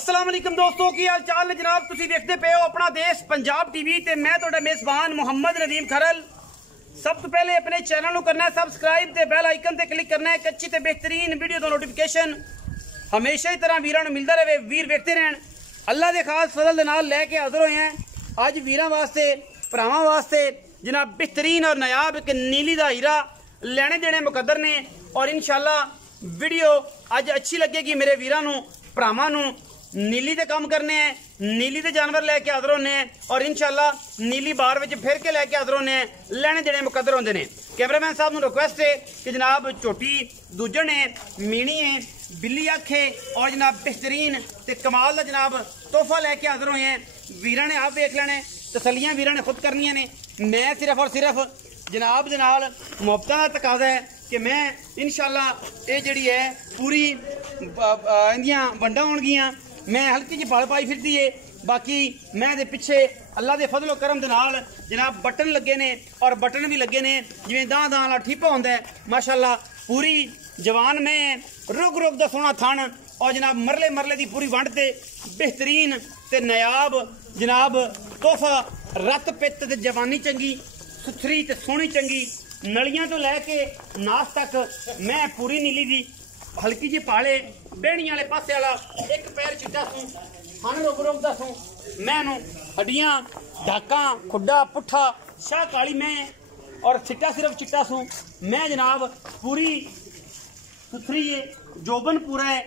अस्सलाम वालेकुम दोस्तों की हाल चाल जनाब तुसी देखते पे हो अपना देश पंजाब टीवी ते मैं तुहाडा मेजबान मोहम्मद नदीम खरल। सब तो पहले अपने चैनल को करना है सबसक्राइब ते बेल आइकन ते क्लिक करना है। एक अच्छी ते बेहतरीन वीडियो का नोटिफिकेशन हमेशा ही तरह वीरां नूं मिलता रहे, वीर देखते रहन। अल्लाह के खास फजल दे नाल लैके हाज़र होए हैं अज वीरां वास्ते भरावां वास्ते जनाब बेहतरीन और नायाब एक नीली दा हीरा लेने देने मुकद्दर ने। और इंशाल्लाह वीडियो अज अच्छी लगेगी मेरे वीरां नूं भरावां नूं। नीली दे काम करने हैं, नीली दे जानवर लैके हाज़र होने हैं और इंशाल्लाह नीली बार विच फिर के लैके हाज़र होने हैं। लेने देने मुकद्दर होंदे ने। कैमरामैन साहब नूं रिक्वेस्ट है कि जनाब झोटी दूजन है, मीणी है, बिल्ली अख है और जनाब बेहतरीन ते कमाल का जनाब तोहफा लैके हाज़र होए हैं। वीरां ने आप देख लेने, तसलियां वीरां ने खुद करनियां ने। मैं सिर्फ और सिर्फ जनाब दे नाल मुहब्बतां दा तकाज़ा है कि मैं इंशाल्लाह ये जिहड़ी है पूरी इंदियां वंडां होणगियां। मैं हल्की जी पल पाई फिरती है, बाकी मैं दे पिछे अल्लाह के फजलो करम दे नाल जनाब बटन लगे ने और बटन भी लगे ने जिवें दां दां वाला ठीपा होंदा है। माशाअल्लाह पूरी जवान में रुग रुग दा सोहना थन और जनाब मरले मरले दी पूरी वंड ते बेहतरीन ते नायाब जनाब तोहफा। रत पित ते जवानी चंगी सुथरी ते सोहनी चंगी नलियां तो लैके नास तक मैं पूरी नीली दी हल्की जी पाले बेहनी वाले पासे वाला एक पैर चिट्टा सूं हन रुक रुक दा सूं मैं हड्डियां ढाका खुड्डा पुट्ठा शाह काली मैं और चिट्टा सिर्फ चिट्टा सूं मैं जनाब पूरी सुथरी है, जोबन पूरा है,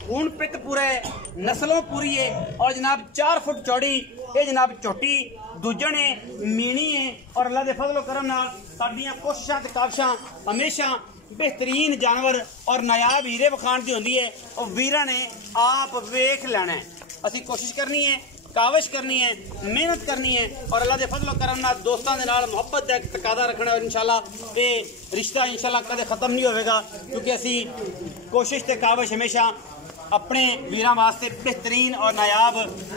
खून पित पूरा है, नस्लों पूरी है और जनाब 4 फुट चौड़ी ये जनाब झोटी दूजन है, मीणी है और अल्लाह के फजलो करम नाल साडियां कोशिशां ते काविशां हमेशा बेहतरीन जानवर और नायाब हीरे विखाण की होंदी है और वीरां ने आप वेख लेना है। असी कोशिश करनी है, काविश करनी है, मेहनत करनी है और अल्लाह के फजलो करम नाल दोस्तां दे नाल मुहब्बत दा तकादा रखना और इंशाल्लाह ये रिश्ता इंशाल्लाह कदे खत्म नहीं होगा क्योंकि असी कोशिश ते काविश हमेशा अपने वीरां वास्ते बेहतरीन और नायाब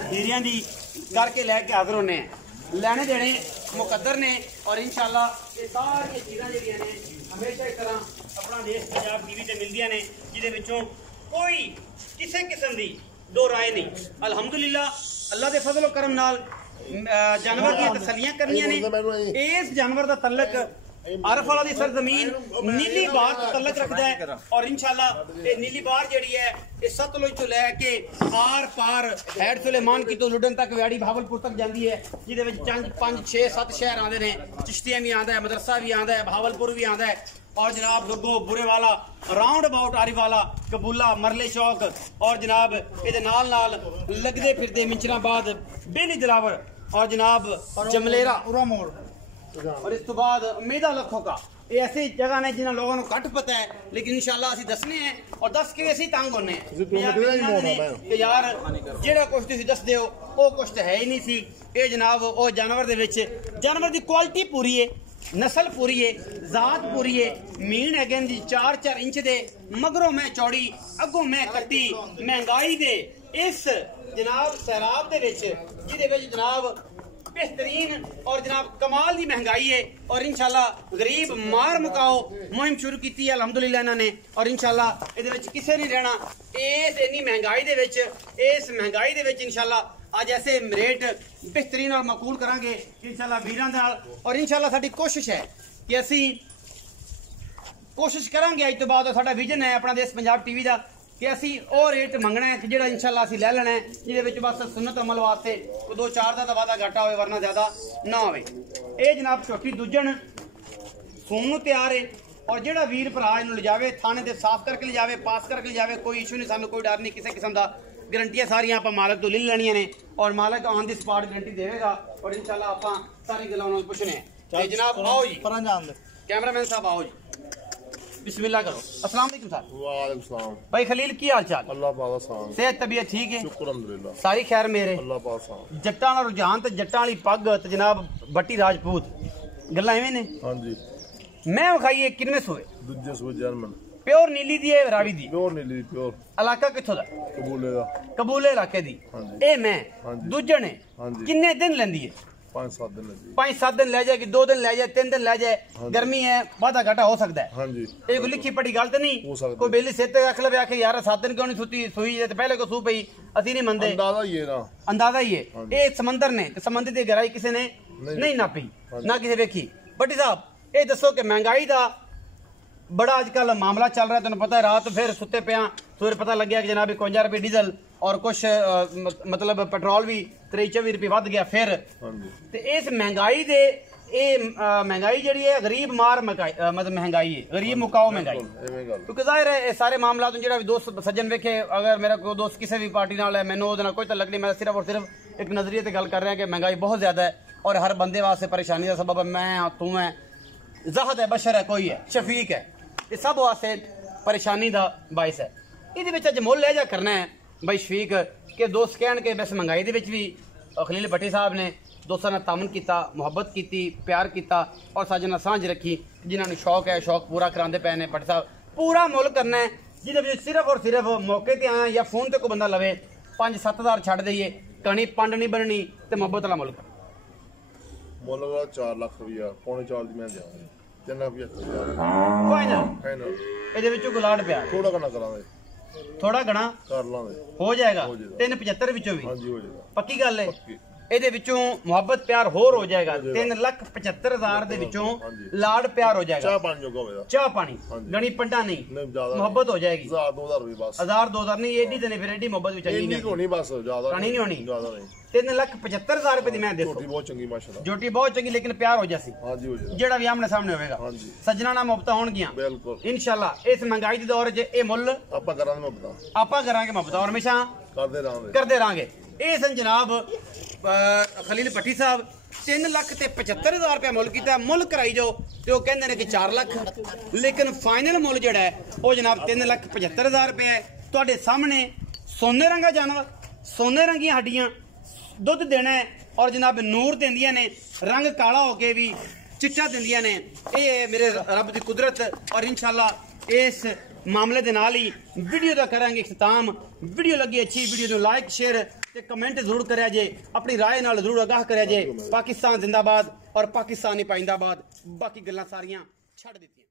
हीरियां दी करके लैके हाज़र होने हैं। लैने देने मुकद्दर ने और इंशाल्लाह ये सारी चीज़ां जिहड़ियां ने हमेशा इस तरह अपना देश पंजाब टीवी ते मिलदियां ने जिहदे विचों कोई किसी किस्म दी दो राय नहीं। अल्हम्दुलिल्लाह अल्लाह के फजलो करम नाल जानवर की तसलियां करनियां ने। इस जानवर का तल्लक अरफ वाला दी सरजमीन नीली बार तल्लक रखता है और इंशाल्लाह ये नीली बार जिहड़ी है ये सतलुज तो लैके आर पार हैड सुलेमान की तो लुडन तक व्याड़ी भावलपुर तक जाती है जिहदे विच 5 6 7 शहर आते हैं। चिश्तिया भी आता है, मदरसा भी आता है, भावलपुर भी आता है और जनाब लोगो बुरे वाला राउंड अबाउट आरी वाला कबूला मरले चौक और जनाब ये नाल नाल लगते फिरते मिंचराबाद बेली दिलावर और जनाब जमलेरा मोड़ और इस तो बाद उम्मीदा लखों का ये ऐसी जगह ने जिन्हें लोगों को घट पता है लेकिन इंशाल्लाह असि दसने हैं और दस के असी तंग होने कि यार जेड़ा कुछ तुसीं दसदे हो वो कुछ तो है ही नहीं सी। ये जनाब वो जानवर दे विच जानवर की क्वालिटी पूरी है, नस्ल पूरी है, जात पूरी है, मीन है जी 4-4 इंच दे मगरों में चौड़ी अगों में कट्टी महंगाई दे इस जनाब सैराब दे विच जिहदे विच जनाब बेहतरीन और जनाब कमाल की महंगाई है और इंशाल्लाह गरीब मार मुकाओ मुहिम शुरू की है अलहमदुलिल्लाह इन्होंने और इंशाल्लाह ये किसी नहीं रहना इस इन्नी महंगाई दे विच इस महंगाई दे विच इंशाल्लाह अज ऐसे रेट बेहतरीन और मकबूल करांगे इंशाल्लाह वीरां नाल और इंशाल्लाह साडी कोशिश है कि असी कोशिश करांगे अज तो बाद साडा विजन है अपना देश पंजाब टीवी का कि असी वो रेट मंगना है कि जो इंशाल्लाह असी लै लेना है जिहदे बस सुन्नत अमल वास्ते 2-4 का वादा घाटा हो वरना ज्यादा ना हो। ये जनाब छोटी दूजन सून नूं तैयार है और जोड़ा वीर भरा इन्हूं ले जावे थाने ते साफ करके ले जावे, पास करके ले जावे, कोई इशू नहीं, सानूं कोई डर नहीं किसी किस्म का। गारंटियां सारियां आप मालक तो ले लैनियां ने और मालक ऑन दी स्पॉट गारंटी देगा और इंशाल्लाह आप सारी गल्लां उन्हां नूं पुछने हैं। जनाब आओ जी कैमरामैन साहब आओ जी बिस्मिल्लाह करो। अस्सलाम वालेकुम साहब। वालेकुम सलाम भाई खलील की हाल चाल? अल्लाह पाक साहब सेहत तबीयत ठीक है? शुक्र अल्हम्दुलिल्लाह सारी खैर मेरे। अल्लाह पाक साहब जट्टां दा रुझान ते जट्टां वाली पग ते जनाब बट्टी राजपूत गल्लां एवें ने। हां जी मैं विखाई किन्ने सोए दूजे सूए जर्मन प्योर नीली दी है रावी दी प्योर नीली प्योर इलाका कित्थों दा? कबूले दा कबूले इलाके दी। हां जी ए मैं दूजन है हां जी किन्ने दिन लेंदी है? 5-7 दिन है जी 5-7 दिन लै जाएगी, 2 दिन लै जाए, 3 दिन लै जाए, गर्मी है, वाधा घाटा हो सकता है। हाँ जी ये कोई लिखी पढ़ी गल तो नहीं, हो सकता कोई बेली सिर ते रख लवे आके यार 7 दिन क्यों नहीं सुती सुई है, तो पहले को सू पई, असि नहीं मनदे, अंदाजा ही है ना, अंदाजा ही है। ये समंदर ने, समंदर की गहराई किसी ने नहीं नापी, ना किसी देखी। बट्टी साहब ये दसो कि महंगाई का बड़ा अजकल मामला चल रहा है, तेन पता है, रात फिर सुते पिया सवेरे पता लग गया कि जनाब 51 रुपये डीजल और कुछ मतलब पेट्रोल भी 23-24 रुपये वध गया फिर। ते इस महंगाई दे महंगाई जी है गरीब मार मतलब महंगाई है, गरीब मुकाओ महंगाई, क्योंकि जाहिर है ये सारे मामला जो भी दोस्त सज्जन वेखे, अगर मेरा कोई दोस्त किसी भी पार्टी नाल है, मैंने वो कोई तलक नहीं, मैं सिर्फ और सिर्फ एक नजरिए से गल कर रहा है कि महंगाई बहुत ज्यादा है और हर बंदे वास्ते परेशानी का सबब है। मैं तू है, ज़हद है, बशर है, कोई है, शफीक है, ये सब वास्ते परेशानी का बाइस है। ये मुल लहजा करना है भाई शफीक के दोस्त कहन के बस महंगाई भी खलील भट्टी साहब ने दोस्तों ने तामन किया, मुहब्बत की, प्यार किया और साजना सांझ रखी, जिन्होंने शौक है शौक पूरा कराते पे ने। भट्टी साहब पूरा मुल करना है, जिन्हें सिर्फ और सिर्फ मौके पर आया या फोन से कोई बंदा लवे 5-7 हज़ार छड़ दईए, कहानी पंड नहीं बननी, तो मुहब्बत वाला मुल कर मुल 4 लाख रुपया, 3.25 दी मैं देवांगा, 3,75,000 फाइनल। ये गुलाट प्यार थोड़ा घना करांगे, थोड़ा घना कर लांगे, हो जाएगा 375 विचों भी, हाँ जी हो जाएगा, पक्की गल है। ਇਹਦੇ ਵਿੱਚੋਂ ਮੁਹੱਬਤ ਪਿਆਰ ਹੋਰ ਹੋ ਜਾਏਗਾ, 3,75,000 ਦੇ ਵਿੱਚੋਂ ਲਾੜ ਪਿਆਰ ਹੋ ਜਾਏਗਾ, ਚਾਹ ਪਾਣੀ ਜੋਗਾ ਹੋਵੇਗਾ, ਚਾਹ ਪਾਣੀ ਗਣੀ ਪੰਡਾ ਨਹੀਂ, ਮੁਹੱਬਤ ਹੋ ਜਾਏਗੀ। 1,000-2,000 ਰੁਪਏ ਬਸ, 1,000-2,000 ਨਹੀਂ, ਏਡੀ ਤੇ ਨਹੀਂ, ਫਿਰ ਏਡੀ ਮੁਹੱਬਤ ਵਿੱਚ ਇੰਨੀ ਹੋਣੀ ਬਸ, ਜ਼ਿਆਦਾ ਨਹੀਂ ਹੋਣੀ, ਜ਼ਿਆਦਾ ਨਹੀਂ। 3,75,000 ਰੁਪਏ ਦੀ ਮੈਂ ਦੇਖੋ, ਜੋਟੀ ਬਹੁਤ ਚੰਗੀ ਮਾਸ਼ਾਅੱਲਾ, ਜੋਟੀ ਬਹੁਤ ਚੰਗੀ, ਲੇਕਿਨ ਪਿਆਰ ਹੋ ਜਾਸੀ, ਹਾਂ ਜੀ ਹੋ ਜਾਏਗਾ, ਜਿਹੜਾ ਵੀ ਆਮਣੇ ਸਾਹਮਣੇ ਹੋਵੇਗਾ, ਸੱਜਣਾ ਨਾਲ ਮੁਹੱਬਤਾਂ ਹੋਣਗੀਆਂ ਬਿਲਕੁਲ ਇਨਸ਼ਾਅੱਲਾ। ਇਸ ਮਹਿੰਗਾਈ ਦੇ ਦੌਰ 'ਚ ਇਹ ਮੁੱਲ ਆਪਾਂ ਕਰਾਂਗੇ ਮੁਹੱਬਤਾਂ, ਆਪਾਂ ਕਰਾਂਗੇ ਮੁਹੱਬਤਾਂ ਔਰ ਹਮੇਸ਼ਾ ਕਰਦੇ ਰਹਾਂਗੇ। ਇਹ ਸਨ ਜਨਾਬ खलील भट्टी साहब 3,75,000 रुपया मुल किया, मुल कराई जो तो कहते हैं कि 4 लाख, लेकिन फाइनल मुल जोड़ा है वो जनाब 3,75,000 रुपया है। तुहाडे सामने सोने रंगा जानवर, सोने रंगियां हड्डियां, दुध देना है और जनाब नूर देंदियां ने, रंग काला होके भी चिट्टा देंदियां ने। ये मेरे रब की कुदरत और इंशाल्लाह इस मामले के नाल ही वीडियो का करांगे इख्तिताम। वीडियो लगी अच्छी, वीडियो को लाइक शेयर ते कमेंट जरूर करिया जे, अपनी राय नाल जरूर आगाह करिया जे। पाकिस्तान जिंदाबाद और पाकिस्तानी पाइंदाबाद, बाकी गल्लां सारियां छड़ दित्तियां।